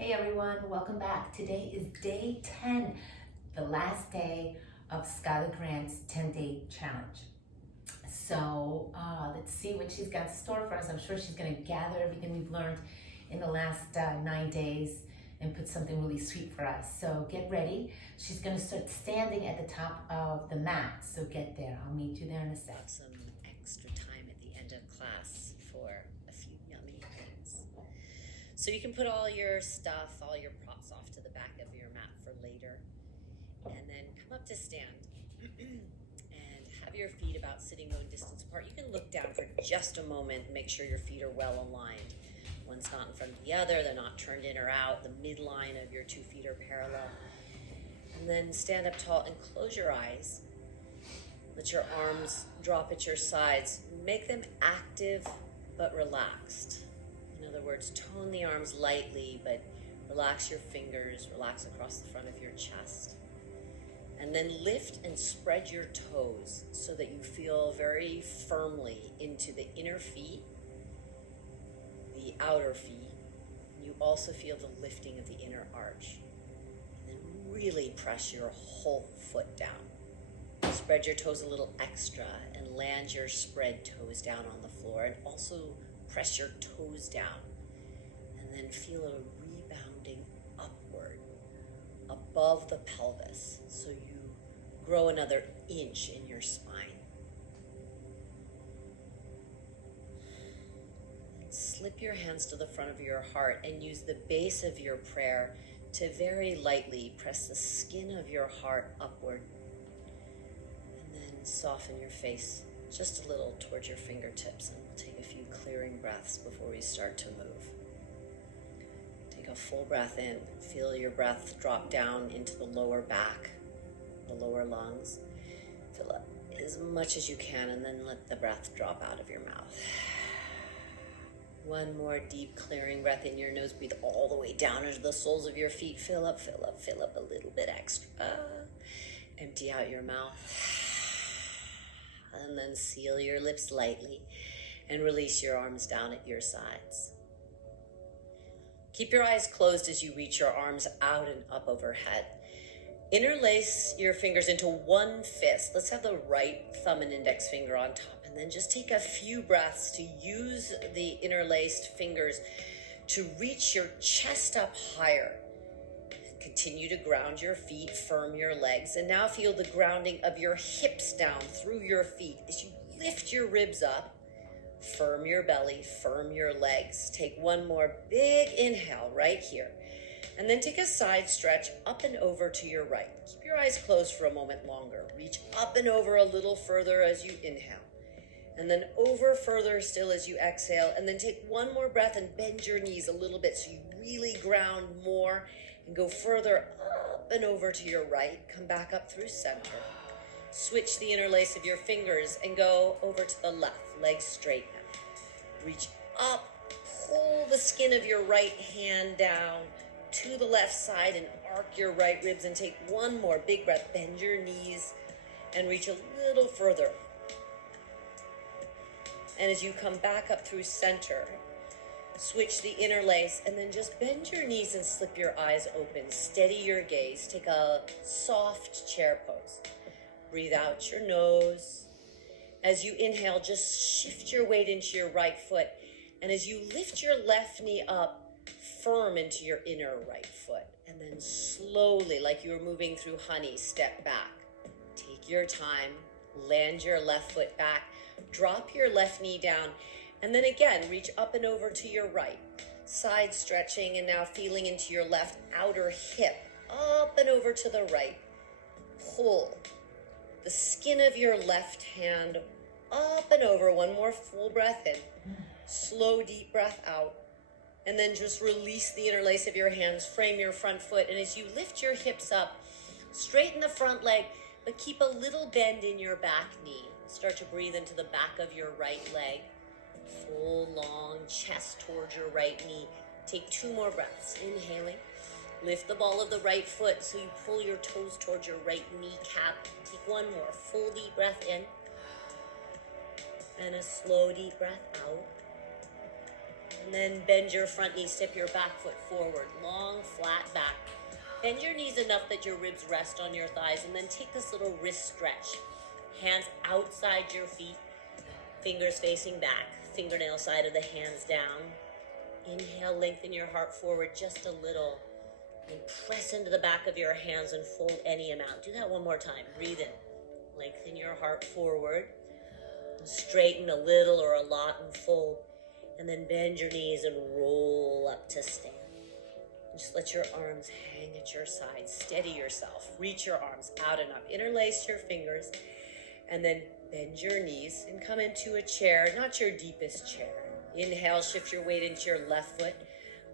Hey everyone, welcome back. Today is day 10, the last day of Skylar Grant's 10-day challenge. So let's see what she's got in store for us. I'm sure she's going to gather everything we've learned in the last 9 days and put something really sweet for us. So get ready. She's going to start standing at the top of the mat. So get there. I'll meet you there in a sec. Some extra time at the end of class for a few yummy things. So you can put all your stuff, all your props off to the back of your mat for later. And then come up to stand and have your feet about sitting bone distance apart. You can look down for just a moment and make sure your feet are well aligned. One's not in front of the other, they're not turned in or out. The midline of your 2 feet are parallel. And then stand up tall and close your eyes. Let your arms drop at your sides. Make them active but relaxed. In other words, tone the arms lightly, but relax your fingers, relax across the front of your chest. And then lift and spread your toes so that you feel very firmly into the inner feet, the outer feet. You also feel the lifting of the inner arch. And then really press your whole foot down. Spread your toes a little extra and land your spread toes down on the floor, and also press your toes down, and then feel a rebounding upward above the pelvis so you grow another inch in your spine. And slip your hands to the front of your heart and use the base of your prayer to very lightly press the skin of your heart upward. Soften your face just a little towards your fingertips, and we'll take a few clearing breaths before we start to move. Take a full breath in. Feel your breath drop down into the lower back, the lower lungs. Fill up as much as you can, and then let the breath drop out of your mouth. One more deep clearing breath in your nose. Breathe all the way down into the soles of your feet. Fill up a little bit extra. Empty out your mouth. And then seal your lips lightly and release your arms down at your sides. Keep your eyes closed as you reach your arms out and up overhead. Interlace your fingers into one fist. Let's have the right thumb and index finger on top, and then just take a few breaths to use the interlaced fingers to reach your chest up higher. Continue to ground your feet, firm your legs, and now feel the grounding of your hips down through your feet as you lift your ribs up, firm your belly, firm your legs. Take one more big inhale right here, and then take a side stretch up and over to your right. Keep your eyes closed for a moment longer. Reach up and over a little further as you inhale, and then over further still as you exhale, and then take one more breath and bend your knees a little bit so you really ground more. And go further up and over to your right. Come back up through center. Switch the interlace of your fingers and go over to the left. Legs straight now. Reach up. Pull the skin of your right hand down to the left side and arc your right ribs, and take one more big breath. Bend your knees and reach a little further. And as you come back up through center, switch the interlace, and then just bend your knees and slip your eyes open. Steady your gaze. Take a soft chair pose. Breathe out your nose. As you inhale, just shift your weight into your right foot. And as you lift your left knee up, firm into your inner right foot. And then slowly, like you were moving through honey, step back. Take your time. Land your left foot back. Drop your left knee down. And then again, reach up and over to your right. Side stretching, and now feeling into your left outer hip. Up and over to the right. Pull the skin of your left hand up and over. One more full breath in. Slow, deep breath out. And then just release the interlace of your hands. Frame your front foot. And as you lift your hips up, straighten the front leg, but keep a little bend in your back knee. Start to breathe into the back of your right leg. Full long chest towards your right knee. Take 2 more breaths. Inhaling. Lift the ball of the right foot so you pull your toes towards your right kneecap. Take one more full deep breath in. And a slow deep breath out. And then bend your front knee, step your back foot forward, long, flat back. Bend your knees enough that your ribs rest on your thighs, and then take this little wrist stretch. Hands outside your feet, fingers facing back, fingernail side of the hands down. Inhale, lengthen your heart forward just a little, and press into the back of your hands and fold any amount. Do that one more time. Breathe in. Lengthen your heart forward. Straighten a little or a lot and fold. And then bend your knees and roll up to stand. Just let your arms hang at your sides. Steady yourself. Reach your arms out and up. Interlace your fingers. And then bend your knees and come into a chair, not your deepest chair. Inhale, shift your weight into your left foot.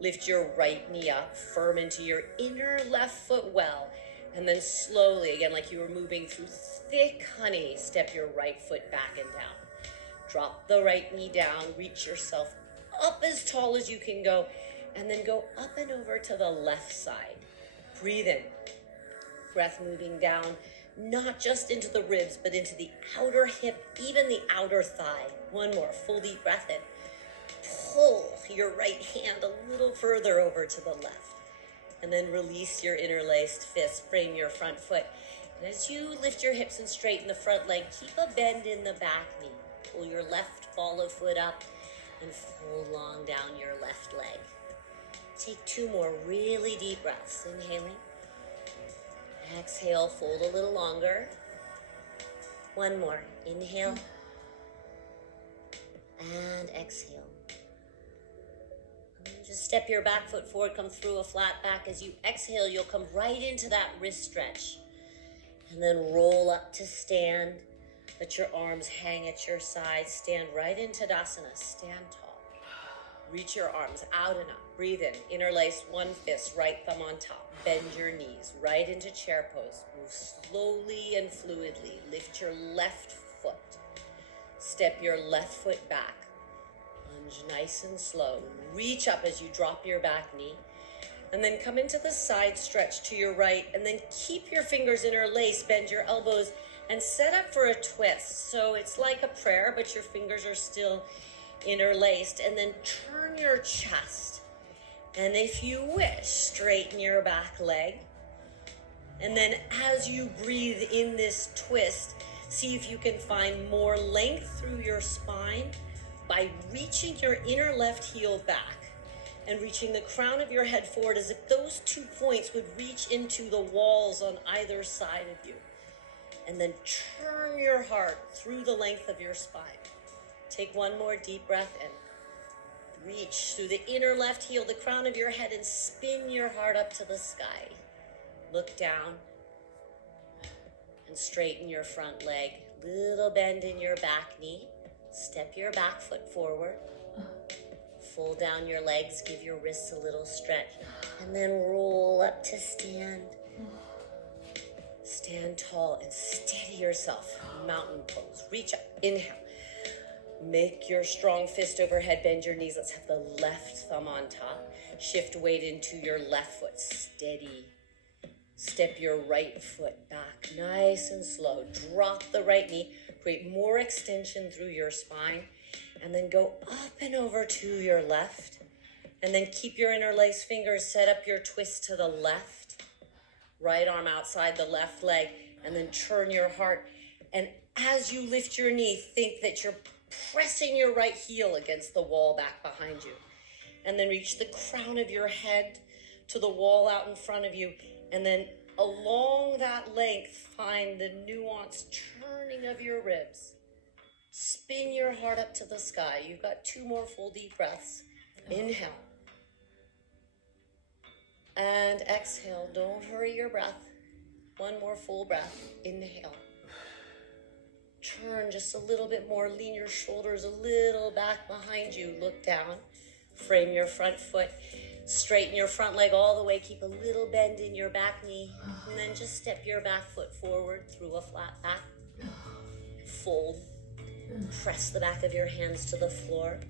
Lift your right knee up, firm into your inner left foot well. And then slowly, again, like you were moving through thick honey, step your right foot back and down. Drop the right knee down, reach yourself up as tall as you can go, and then go up and over to the left side. Breathe in. Breath moving down, not just into the ribs, but into the outer hip, even the outer thigh. One more, full deep breath in. Pull your right hand a little further over to the left. And then release your interlaced fist, frame your front foot. And as you lift your hips and straighten the front leg, keep a bend in the back knee. Pull your left ball of foot up and fold long down your left leg. Take 2 more really deep breaths. Inhaling. Exhale, fold a little longer. 1 more. Inhale. And exhale. Just step your back foot forward, come through a flat back. As you exhale, you'll come right into that wrist stretch. And then roll up to stand. Let your arms hang at your sides. Stand right into Tadasana. Stand tall. Reach your arms out and up. Breathe in. Interlace one fist, right thumb on top. Bend your knees right into chair pose. Move slowly and fluidly. Lift your left foot. Step your left foot back. Lunge nice and slow. Reach up as you drop your back knee. And then come into the side stretch to your right. And then keep your fingers interlaced. Bend your elbows and set up for a twist. So it's like a prayer, but your fingers are still interlaced. And then turn your chest. And if you wish, straighten your back leg. And then as you breathe in this twist, see if you can find more length through your spine by reaching your inner left heel back and reaching the crown of your head forward as if those 2 points would reach into the walls on either side of you. And then turn your heart through the length of your spine. Take 1 more deep breath in. Reach through the inner left heel, the crown of your head, and spin your heart up to the sky. Look down and straighten your front leg. Little bend in your back knee. Step your back foot forward. Fold down your legs, give your wrists a little stretch, and then roll up to stand. Stand tall and steady yourself. Mountain pose. Reach up. Inhale. Make your strong fist overhead. Bend your knees. Let's have the left thumb on top. Shift weight into your left foot. Steady. Step your right foot back. Nice and slow. Drop the right knee. Create more extension through your spine. And then go up and over to your left. And then keep your interlaced fingers. Set up your twist to the left. Right arm outside the left leg. And then turn your heart. And as you lift your knee, think that you're pressing your right heel against the wall back behind you. And then reach the crown of your head to the wall out in front of you. And then along that length, find the nuanced turning of your ribs. Spin your heart up to the sky. You've got 2 more full deep breaths. Inhale. And exhale. Don't hurry your breath. 1 more full breath. Inhale. Turn just a little bit more. Lean your shoulders a little back behind you. Look down. Frame your front foot. Straighten your front leg all the way. Keep a little bend in your back knee. And then just step your back foot forward through a flat back. Fold. Press the back of your hands to the floor.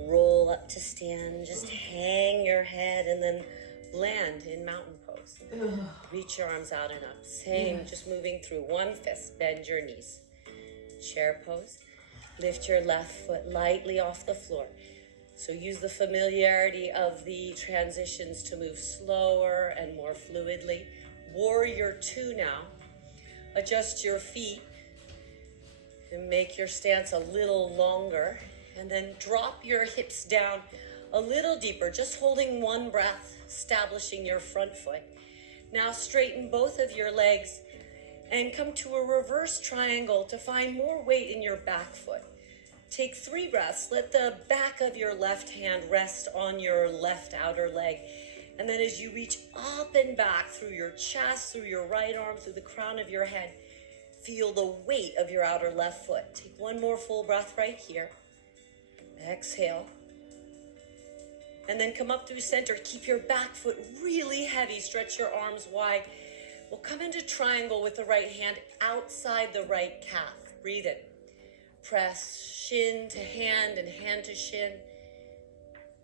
Roll up to stand. Just hang your head and then land in mountain pose. Reach your arms out and up. Same, just moving through. 1 fist. Bend your knees. Chair pose. Lift your left foot lightly off the floor. So use the familiarity of the transitions to move slower and more fluidly. Warrior 2 now. Adjust your feet and make your stance a little longer. And then drop your hips down a little deeper, just holding one breath, establishing your front foot. Now straighten both of your legs and come to a reverse triangle to find more weight in your back foot. Take 3 breaths. Let the back of your left hand rest on your left outer leg. And then as you reach up and back through your chest, through your right arm, through the crown of your head, feel the weight of your outer left foot. Take one more full breath right here. Exhale. And then come up through center. Keep your back foot really heavy. Stretch your arms wide. We'll come into triangle with the right hand outside the right calf. Breathe in. Press shin to hand and hand to shin.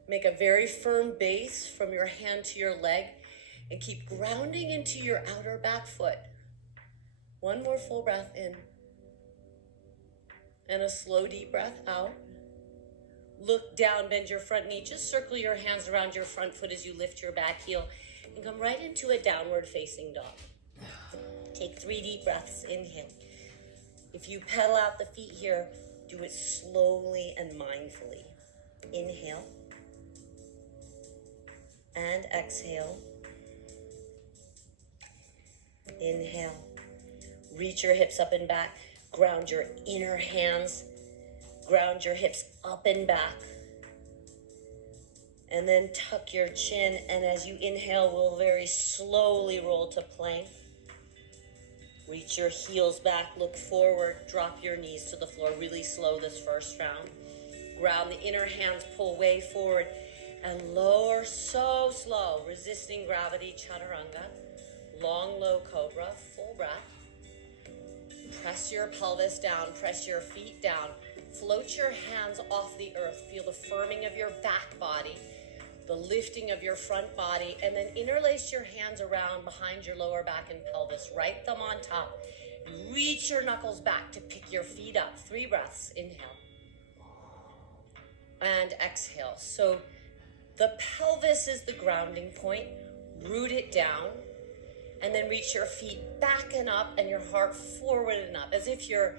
Make a very firm base from your hand to your leg and keep grounding into your outer back foot. One more full breath in. And a slow deep breath out. Look down, bend your front knee. Just circle your hands around your front foot as you lift your back heel and come right into a downward facing dog. Take 3 deep breaths. Inhale. If you pedal out the feet here, do it slowly and mindfully. Inhale. And exhale. Inhale. Reach your hips up and back. Ground your inner hands. Ground your hips up and back. And then tuck your chin. And as you inhale, we'll very slowly roll to plank. Reach your heels back. Look forward. Drop your knees to the floor. Really slow this first round. Ground the inner hands. Pull way forward. And lower so slow. Resisting gravity. Chaturanga. Long low cobra. Full breath. Press your pelvis down. Press your feet down. Float your hands off the earth. Feel the firming of your back body, the lifting of your front body, and then interlace your hands around behind your lower back and pelvis. Right thumb on top. Reach your knuckles back to pick your feet up. 3 breaths. Inhale. And exhale. So the pelvis is the grounding point. Root it down. And then reach your feet back and up and your heart forward and up, as if your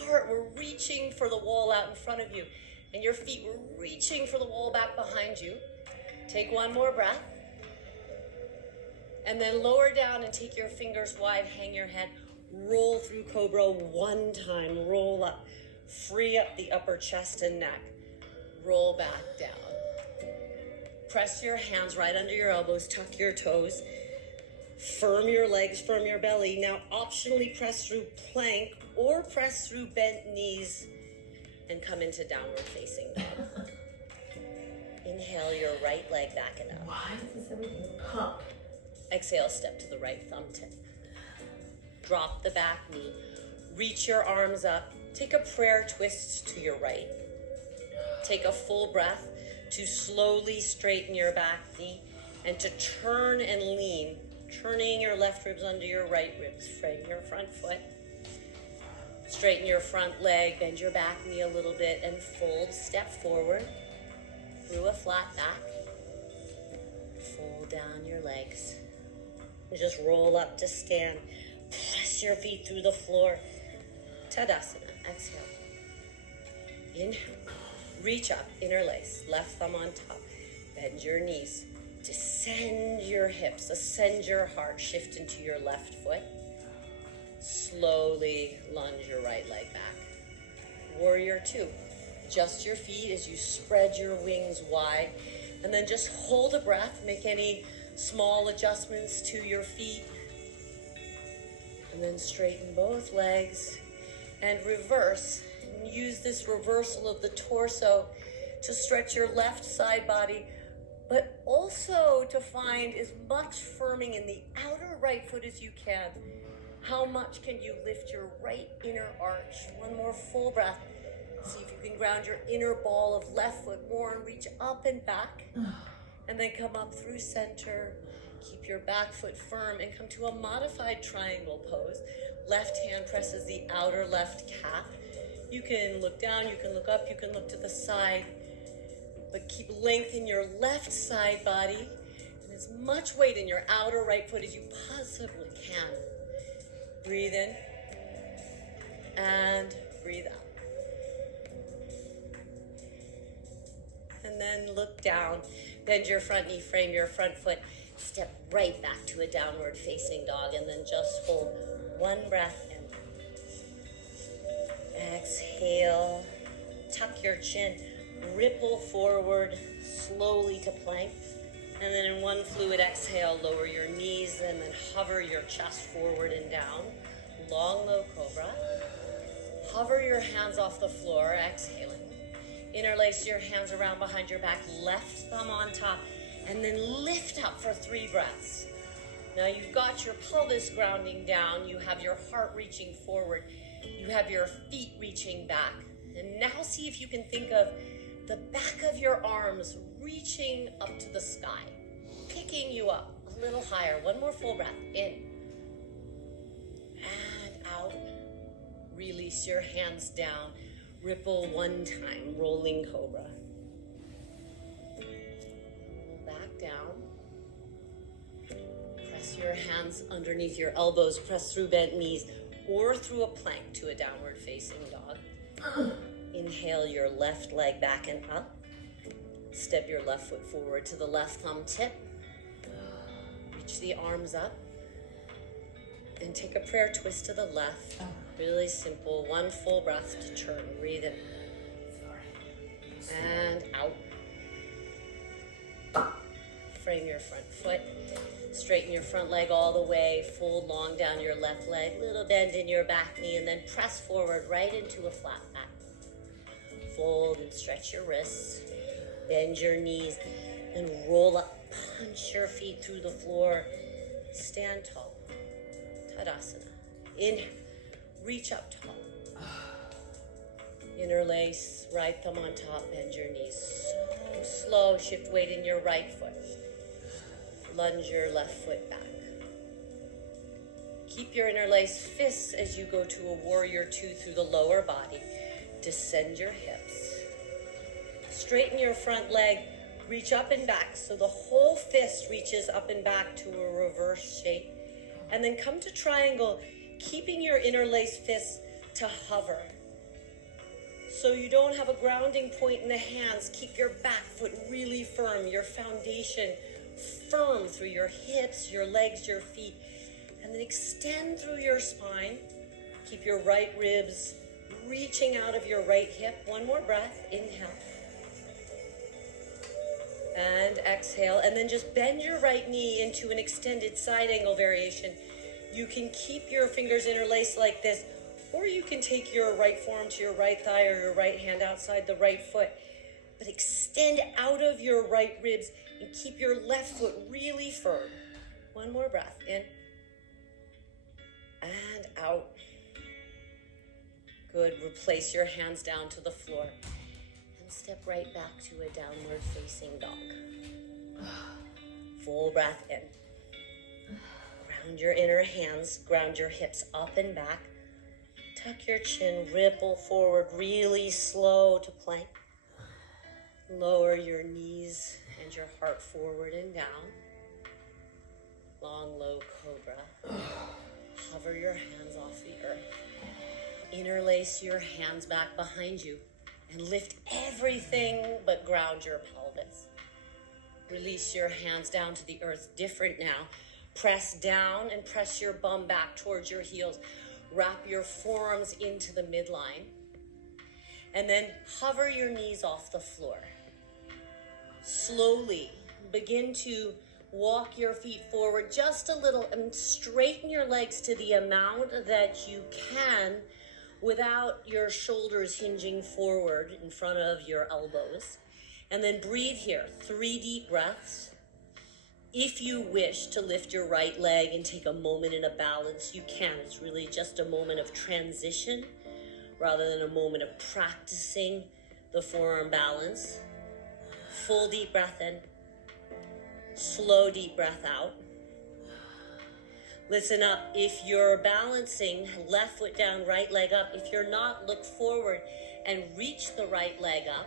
heart were reaching for the wall out in front of you and your feet were reaching for the wall back behind you. Take one more breath. And then lower down and take your fingers wide, hang your head, roll through Cobra 1 time, roll up, free up the upper chest and neck, roll back down. Press your hands right under your elbows, tuck your toes. Firm your legs, firm your belly. Now optionally press through plank or press through bent knees and come into downward facing dog. Inhale your right leg back and up. Why does everything pump? Exhale, step to the right thumb tip. Drop the back knee. Reach your arms up. Take a prayer twist to your right. Take a full breath to slowly straighten your back knee and to turn and lean. Turning your left ribs under your right ribs. Frame your front foot. Straighten your front leg. Bend your back knee a little bit and fold. Step forward through a flat back. Fold down your legs. And just roll up to stand. Press your feet through the floor. Tadasana. Exhale. Inhale. Reach up. Interlace. Left thumb on top. Bend your knees. Descend your hips, ascend your heart, shift into your left foot. Slowly lunge your right leg back. Warrior 2. Adjust your feet as you spread your wings wide. And then just hold a breath. Make any small adjustments to your feet. And then straighten both legs and reverse. And use this reversal of the torso to stretch your left side body, but also to find as much firming in the outer right foot as you can. How much can you lift your right inner arch? One more full breath. See if you can ground your inner ball of left foot more and reach up and back. And then come up through center. Keep your back foot firm and come to a modified triangle pose. Left hand presses the outer left calf. You can look down, you can look up, you can look to the side. but keep length in your left side body and as much weight in your outer right foot as you possibly can. Breathe in and breathe out. And then look down, bend your front knee, frame your front foot, step right back to a downward facing dog, and then just hold one breath in. Exhale, tuck your chin, ripple forward slowly to plank, and then in one fluid exhale, lower your knees and then hover your chest forward and down. Long low cobra. Hover your hands off the floor, exhaling. Interlace your hands around behind your back, left thumb on top, and then lift up for 3 breaths. Now you've got your pelvis grounding down, you have your heart reaching forward, you have your feet reaching back. And now see if you can think of the back of your arms reaching up to the sky, picking you up a little higher. One more full breath, in and out. Release your hands down. Ripple one time, rolling cobra. Roll back down. Press your hands underneath your elbows. Press through bent knees or through a plank to a downward facing dog. Inhale your left leg back and up. Step your left foot forward to the left thumb tip. Reach the arms up. And take a prayer twist to the left. Really simple. One full breath to turn. Breathe in. And out. Frame your front foot. Straighten your front leg all the way. Fold long down your left leg. Little bend in your back knee. And then press forward right into a flat back. Fold and stretch your wrists. Bend your knees. And roll up. Punch your feet through the floor. Stand tall. Tadasana. Inhale. Reach up tall. Interlace, right thumb on top, bend your knees. So slow, shift weight in your right foot. Lunge your left foot back. Keep your interlaced fists as you go to a warrior 2 through the lower body. Descend your hips. Straighten your front leg, reach up and back so the whole fist reaches up and back to a reverse shape. And then come to triangle, keeping your interlaced fists to hover. So you don't have a grounding point in the hands. Keep your back foot really firm, your foundation firm through your hips, your legs, your feet. And then extend through your spine. Keep your right ribs reaching out of your right hip. One more breath. Inhale. And exhale. And then just bend your right knee into an extended side angle variation. You can keep your fingers interlaced like this, or you can take your right forearm to your right thigh or your right hand outside the right foot. But extend out of your right ribs and keep your left foot really firm. One more breath. In and out. Good. Replace your hands down to the floor and step right back to a downward facing dog. Full breath in. Ground your inner hands, ground your hips up and back. Tuck your chin, ripple forward really slow to plank. Lower your knees and your heart forward and down. Long, low cobra. Hover your hands off the earth. Interlace your hands back behind you and lift everything but ground your pelvis. Release your hands down to the earth. Different now. Press down and press your bum back towards your heels. Wrap your forearms into the midline. And then hover your knees off the floor. Slowly begin to walk your feet forward just a little and straighten your legs to the amount that you can without your shoulders hinging forward in front of your elbows. And then breathe here. 3 deep breaths. If you wish to lift your right leg and take a moment in a balance, you can. It's really just a moment of transition rather than a moment of practicing the forearm balance. Full deep breath in. Slow deep breath out. Listen up. If you're balancing, left foot down, right leg up. If you're not, look forward and reach the right leg up.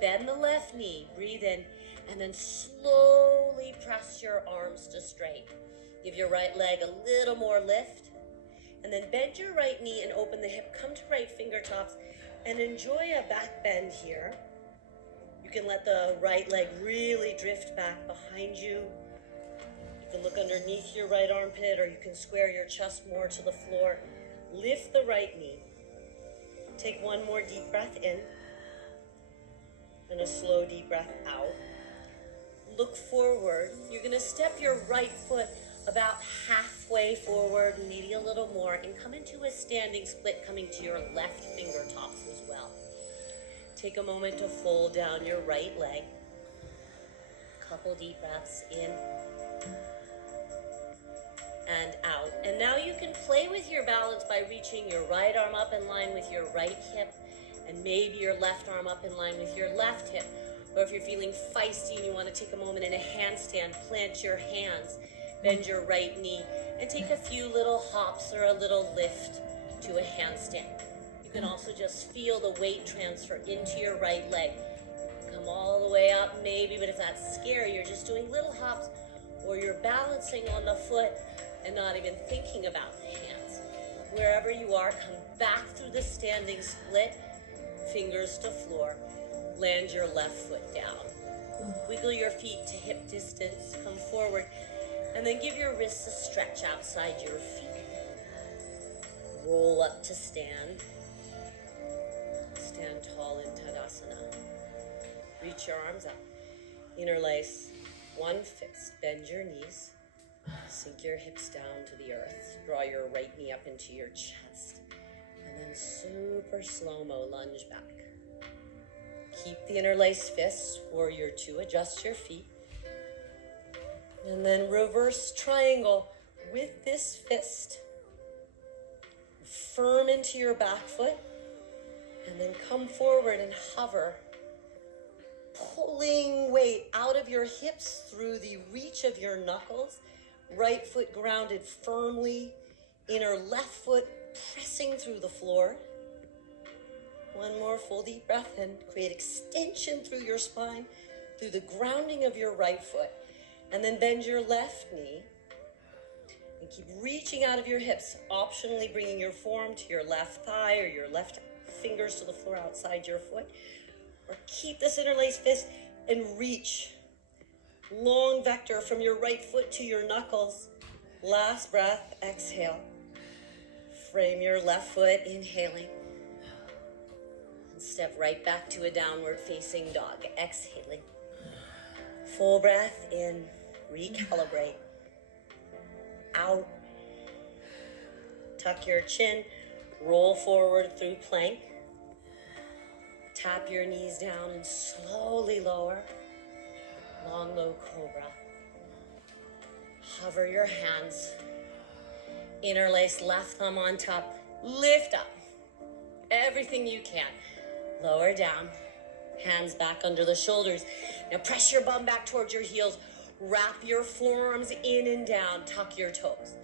Bend the left knee, breathe in, and then slowly press your arms to straight. Give your right leg a little more lift, and then bend your right knee and open the hip. Come to right fingertips and enjoy a back bend here. You can let the right leg really drift back behind you. You can look underneath your right armpit, or you can square your chest more to the floor. Lift the right knee. Take one more deep breath in, and a slow deep breath out. Look forward. You're going to step your right foot about halfway forward, maybe a little more, and come into a standing split, coming to your left fingertips as well. Take a moment to fold down your right leg. Couple deep breaths in and out. And now you can play with your balance by reaching your right arm up in line with your right hip, and maybe your left arm up in line with your left hip. Or if you're feeling feisty and you want to take a moment in a handstand, plant your hands, bend your right knee, and take a few little hops or a little lift to a handstand. You can also just feel the weight transfer into your right leg. Come all the way up maybe, but if that's scary, you're just doing little hops, or you're balancing on the foot and not even thinking about the hands. Wherever you are, come back through the standing split, fingers to floor. Land your left foot down. Wiggle your feet to hip distance, come forward, and then give your wrists a stretch outside your feet. Roll up to stand. Stand tall in Tadasana. Reach your arms up. Interlace one fist. Bend your knees. Sink your hips down to the earth. Draw your right knee up into your chest. And then super slow-mo lunge back. Keep the interlaced fists, warrior two, adjust your feet. And then reverse triangle with this fist. Firm into your back foot. And then come forward and hover. Pulling weight out of your hips through the reach of your knuckles. Right foot grounded firmly. Inner left foot pressing through the floor. One more full deep breath in. Create extension through your spine, through the grounding of your right foot. And then bend your left knee. And keep reaching out of your hips, optionally bringing your forearm to your left thigh or your left fingers to the floor outside your foot. Or keep this interlaced fist and reach. Long vector from your right foot to your knuckles. Last breath, exhale. Frame your left foot, inhaling. And step right back to a downward facing dog, exhaling. Full breath in, recalibrate. Out. Tuck your chin, roll forward through plank. Tap your knees down and slowly lower. Long low cobra. Hover your hands. Interlace left thumb on top. Lift up. Everything you can. Lower down. Hands back under the shoulders. Now press your bum back towards your heels. Wrap your forearms in and down. Tuck your toes.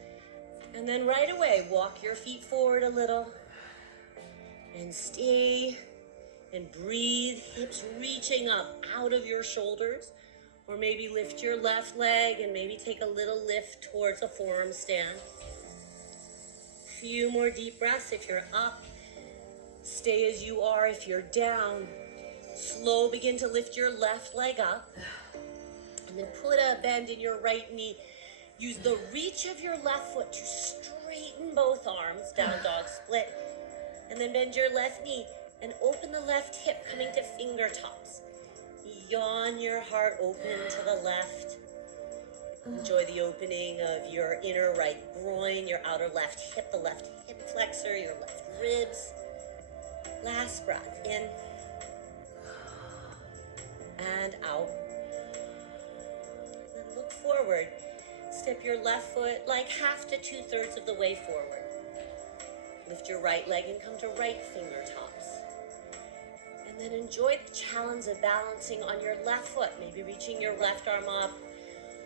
And then right away, walk your feet forward a little. And stay and breathe. Hips reaching up out of your shoulders. Or maybe lift your left leg and maybe take a little lift towards a forearm stand. Few more deep breaths if you're up. Stay as you are if you're down. Slow, begin to lift your left leg up. And then put a bend in your right knee. Use the reach of your left foot to straighten both arms, down dog split. And then bend your left knee and open the left hip, coming to fingertips. Yawn your heart open to the left. Enjoy the opening of your inner right groin, your outer left hip, the left hip flexor, your left ribs. Last breath in and out. Then look forward. Step your left foot like half to 2/3 of the way forward. Lift your right leg and come to right fingertips. And then enjoy the challenge of balancing on your left foot, maybe reaching your left arm up,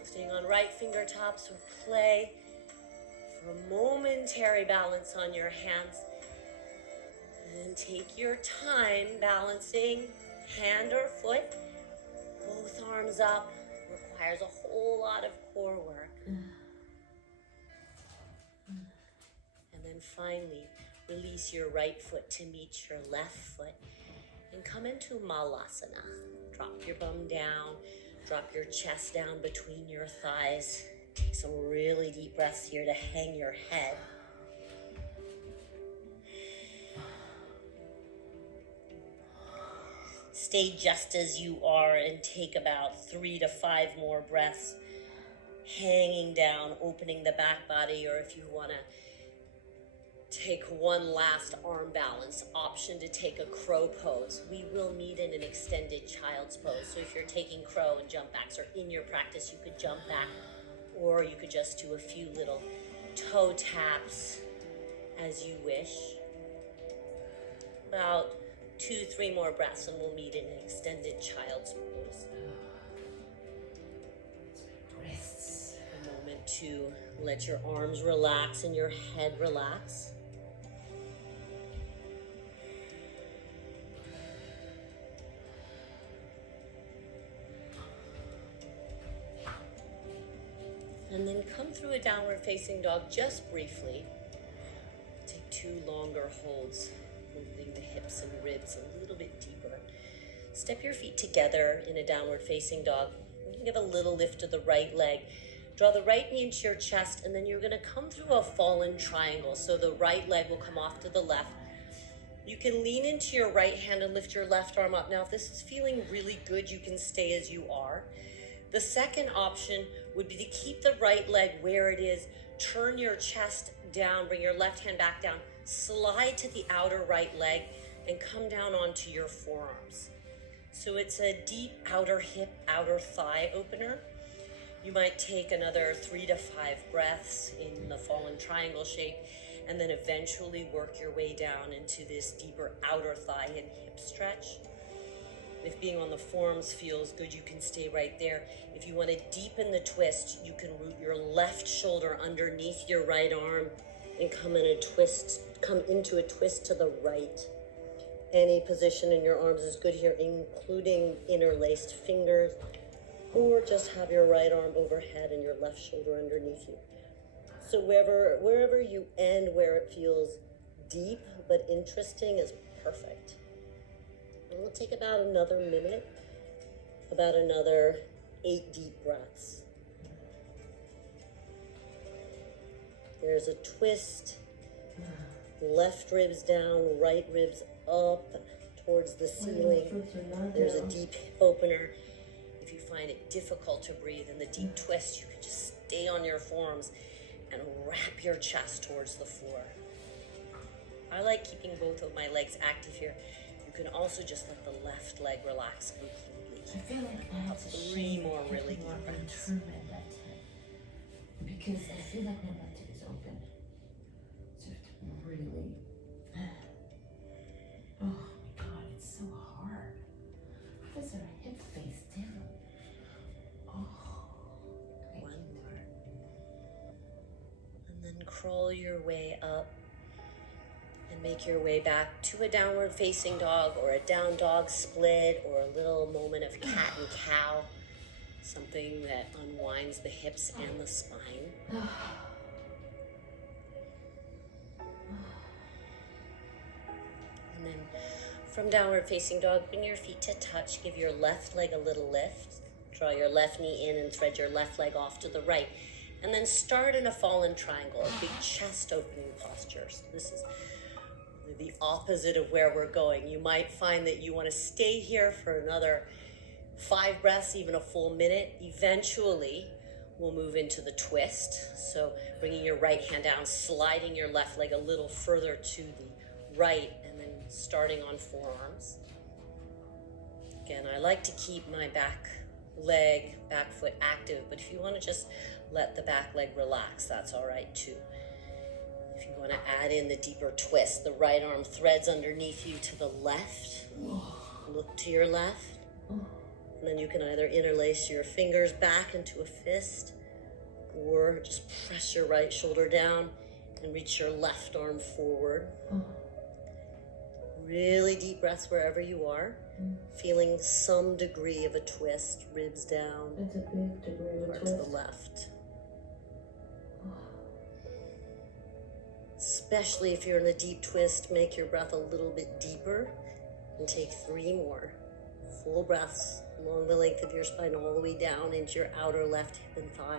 staying on right fingertips, or play for a momentary balance on your hands. And take your time balancing hand or foot, both arms up, requires a whole lot of core work. And then finally, release your right foot to meet your left foot and come into Malasana. Drop your bum down, drop your chest down between your thighs. Take some really deep breaths here to hang your head. Stay just as you are and take about 3 to 5 more breaths, hanging down, opening the back body, or if you want to take one last arm balance option to take a crow pose. We will meet in an extended child's pose. So if you're taking crow and jump backs, or in your practice, you could jump back, or you could just do a few little toe taps as you wish. About 2-3 more breaths and we'll meet in an extended child's pose. Wrists. A moment to let your arms relax and your head relax. And then come through a downward facing dog just briefly. Take 2 longer holds, moving the hips and ribs a little bit deeper. Step your feet together in a downward facing dog. You can give a little lift to the right leg. Draw the right knee into your chest, and then you're going to come through a fallen triangle. So the right leg will come off to the left. You can lean into your right hand and lift your left arm up. Now, if this is feeling really good, you can stay as you are. The second option would be to keep the right leg where it is. Turn your chest down, bring your left hand back down, slide to the outer right leg, and come down onto your forearms. So it's a deep outer hip, outer thigh opener. You might take another 3 to 5 breaths in the fallen triangle shape, and then eventually work your way down into this deeper outer thigh and hip stretch. If being on the forearms feels good, you can stay right there. If you want to deepen the twist, you can root your left shoulder underneath your right arm and come into a twist to the right. Any position in your arms is good here, including interlaced fingers, or just have your right arm overhead and your left shoulder underneath you. So wherever you end, where it feels deep but interesting, is perfect. And we'll take about another minute, about another 8 deep breaths. There's a twist, left ribs down, right ribs up towards the ceiling. There's a deep hip opener. If you find it difficult to breathe in the deep twist, you can just stay on your forearms and wrap your chest towards the floor. I like keeping both of my legs active here. You can also just let the left leg relax completely. I feel like I have to 3 more really deep breaths. turn my left head because I feel like my left hip is open. So I have to really. Oh my God, it's so hard. How does our hip face down? Oh. One more. And then crawl your way up and make your way back to a downward facing dog or a down dog split or a little moment of cat and cow. Something that unwinds the hips and the spine. And then from downward facing dog, bring your feet to touch. Give your left leg a little lift. Draw your left knee in and thread your left leg off to the right. And then start in a fallen triangle, a big chest opening posture. So this is the opposite of where we're going. You might find that you want to stay here for another 5 breaths, even a full minute. Eventually, we'll move into the twist. So bringing your right hand down, sliding your left leg a little further to the right, and then starting on forearms. Again, I like to keep my back foot active, but if you want to just let the back leg relax, that's all right too. If you want to add in the deeper twist, the right arm threads underneath you to the left. Look to your left. And then you can either interlace your fingers back into a fist or just press your right shoulder down and reach your left arm forward. Really deep breaths wherever you are. Feeling some degree of a twist, ribs down. It's a big degree of a or twist. to the left. Especially if you're in a deep twist, make your breath a little bit deeper and take 3 more. Full breaths along the length of your spine all the way down into your outer left hip and thigh.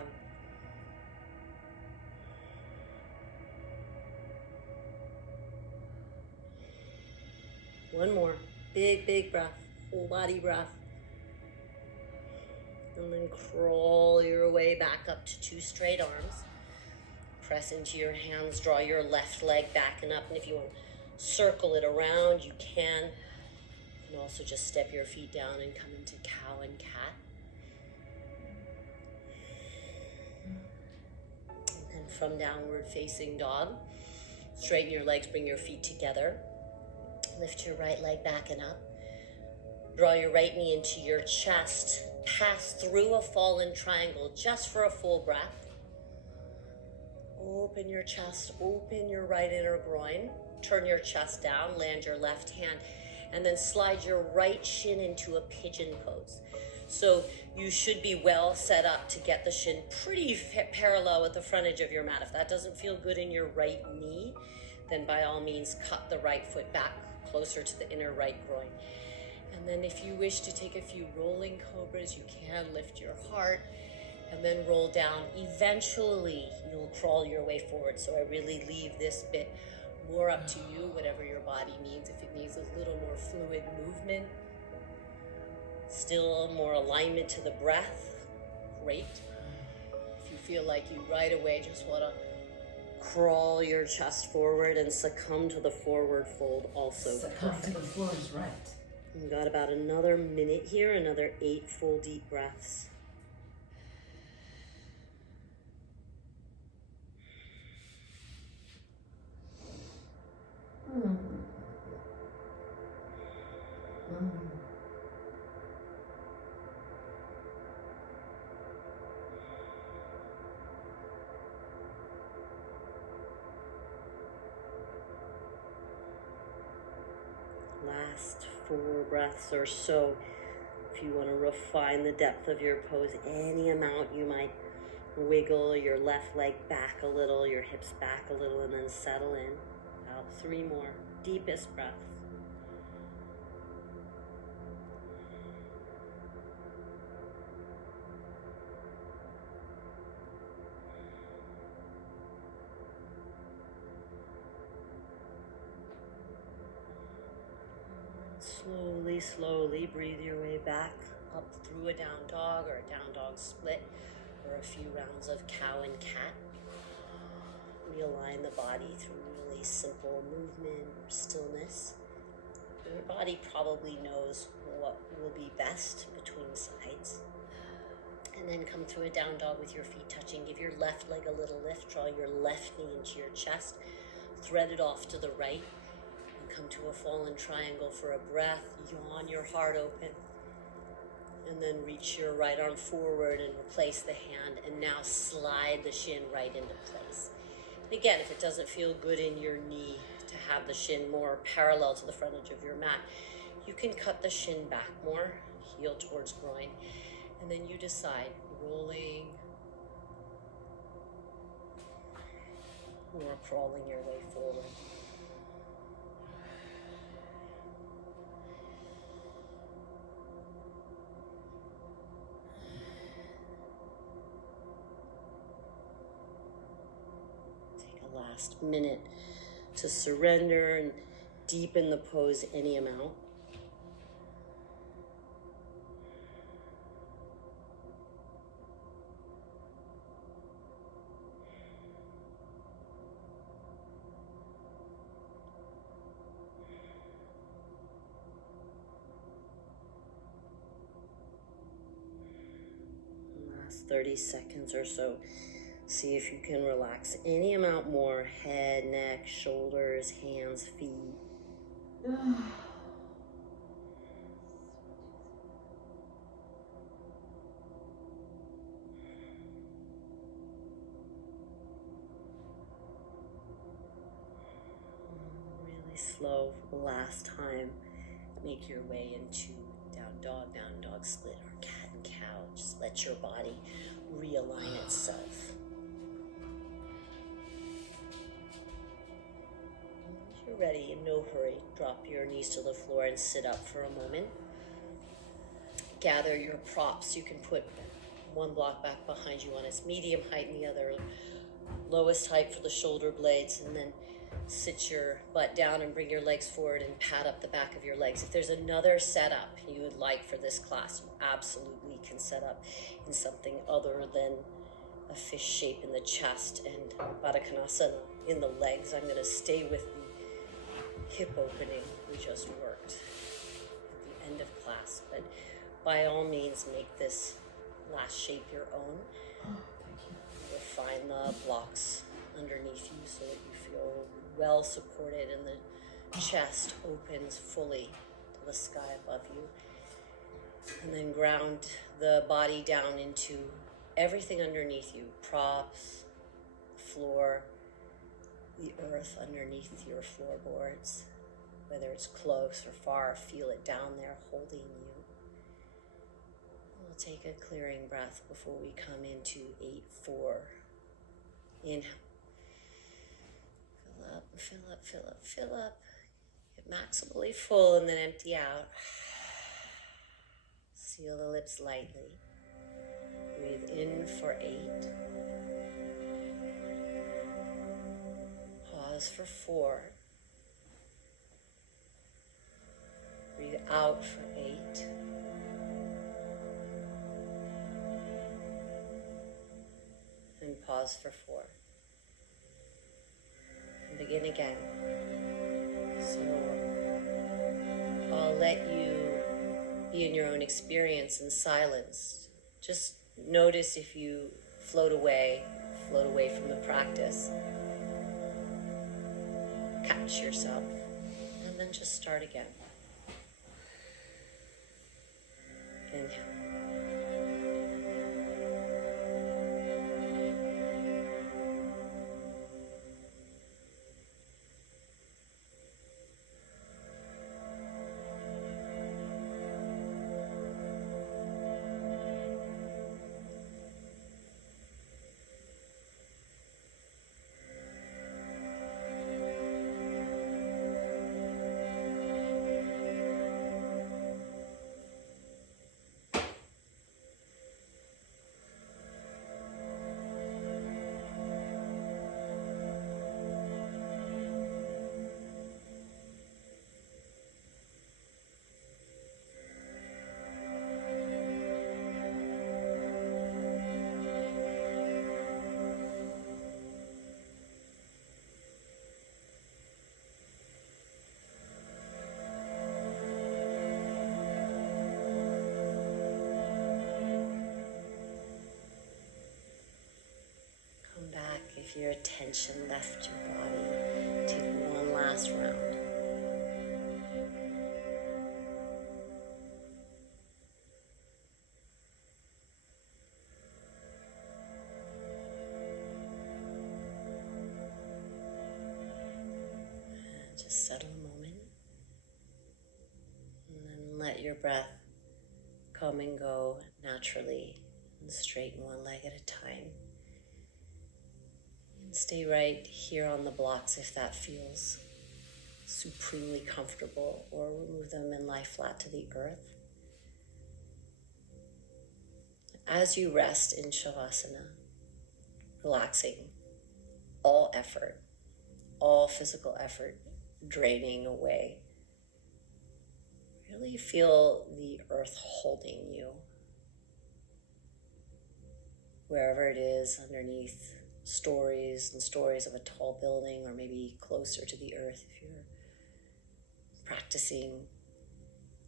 One more. Big, big breath. Whole body breath. And then crawl your way back up to 2 straight arms. Press into your hands, draw your left leg back and up. And if you want to circle it around, you can. You can also just step your feet down and come into cow and cat. And then from downward facing dog, straighten your legs, bring your feet together. Lift your right leg back and up. Draw your right knee into your chest. Pass through a fallen triangle just for a full breath. Open your chest, open your right inner groin. Turn your chest down, land your left hand, and then slide your right shin into a pigeon pose. So you should be well set up to get the shin pretty parallel with the front edge of your mat. If that doesn't feel good in your right knee, then by all means cut the right foot back closer to the inner right groin. And then if you wish to take a few rolling cobras, you can lift your heart and then roll down. Eventually, you'll crawl your way forward. So I really leave this bit more up to you, whatever your body needs. If it needs a little more fluid movement, still more alignment to the breath, great. If you feel like you right away just want to crawl your chest forward and succumb to the forward fold, also Succumb to the floor is right. We've got about another minute here, another 8 full deep breaths. Last 4 breaths or so. If you want to refine the depth of your pose any amount, you might wiggle your left leg back a little, your hips back a little, and then settle in. About 3 more. Deepest breaths. Slowly, slowly breathe your way back up through a down dog or a down dog split or a few rounds of cow and cat. Realign the body through really simple movement or stillness. Your body probably knows what will be best between sides. And then come through a down dog with your feet touching. Give your left leg a little lift. Draw your left knee into your chest. Thread it off to the right. Come to a fallen triangle for a breath. Yawn your heart open. And then reach your right arm forward and replace the hand. And now slide the shin right into place. And again, if it doesn't feel good in your knee to have the shin more parallel to the front edge of your mat, you can cut the shin back more, heel towards groin. And then you decide, rolling or crawling your way forward. Last minute to surrender and deepen the pose any amount. Last 30 seconds or so. See if you can relax any amount more. Head, neck, shoulders, hands, feet. Really slow for the last time. Make your way into down dog split, or cat and cow. Just let your body realign itself. As you're ready, in no hurry, drop your knees to the floor and sit up for a moment. Gather your props. You can put one block back behind you on its medium height and the other lowest height for the shoulder blades, and then sit your butt down and bring your legs forward and pat up the back of your legs. If there's another setup you would like for this class, you absolutely can set up in something other than a fish shape in the chest and Baddha Konasana in the legs. I'm going to stay with the hip opening we just worked at the end of class, but by all means make this last shape your own. Refine the blocks underneath you so that you feel well supported and the chest opens fully to the sky above you. And then ground the body down into everything underneath you, props, floor, the earth underneath your floorboards, whether it's close or far, feel it down there holding you. We'll take a clearing breath before we come into 8-4. Inhale. Fill up, fill up, fill up, fill up. Get maximally full and then empty out. Seal the lips lightly. Breathe in for 8. Pause for 4. Breathe out for 8. And pause for 4. And begin again. So I'll let you be in your own experience in silence. Just notice if you float away from the practice. Catch yourself, and then just start again. Inhale. If your attention left your body, take one last round. And just settle a moment. And then let your breath come and go naturally and straighten one leg at a time. Stay right here on the blocks if that feels supremely comfortable, or remove them and lie flat to the earth. As you rest in Shavasana, relaxing all effort, all physical effort draining away, really feel the earth holding you. Wherever it is underneath stories and stories of a tall building, or maybe closer to the earth if you're practicing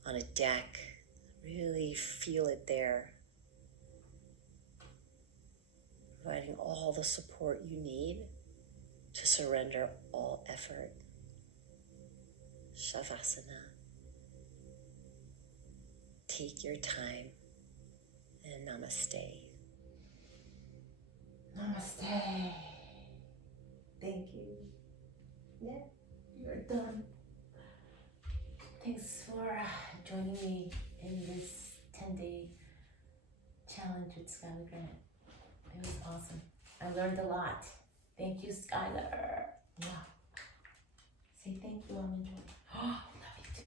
on a deck. Really feel it there, providing all the support you need to surrender all effort. Shavasana. Take your time, and namaste. Namaste. Thank you. Yeah, you're done. grant. It was awesome. I learned a lot. Thank you, Skylar. Yeah. Say thank you, Almond Joy.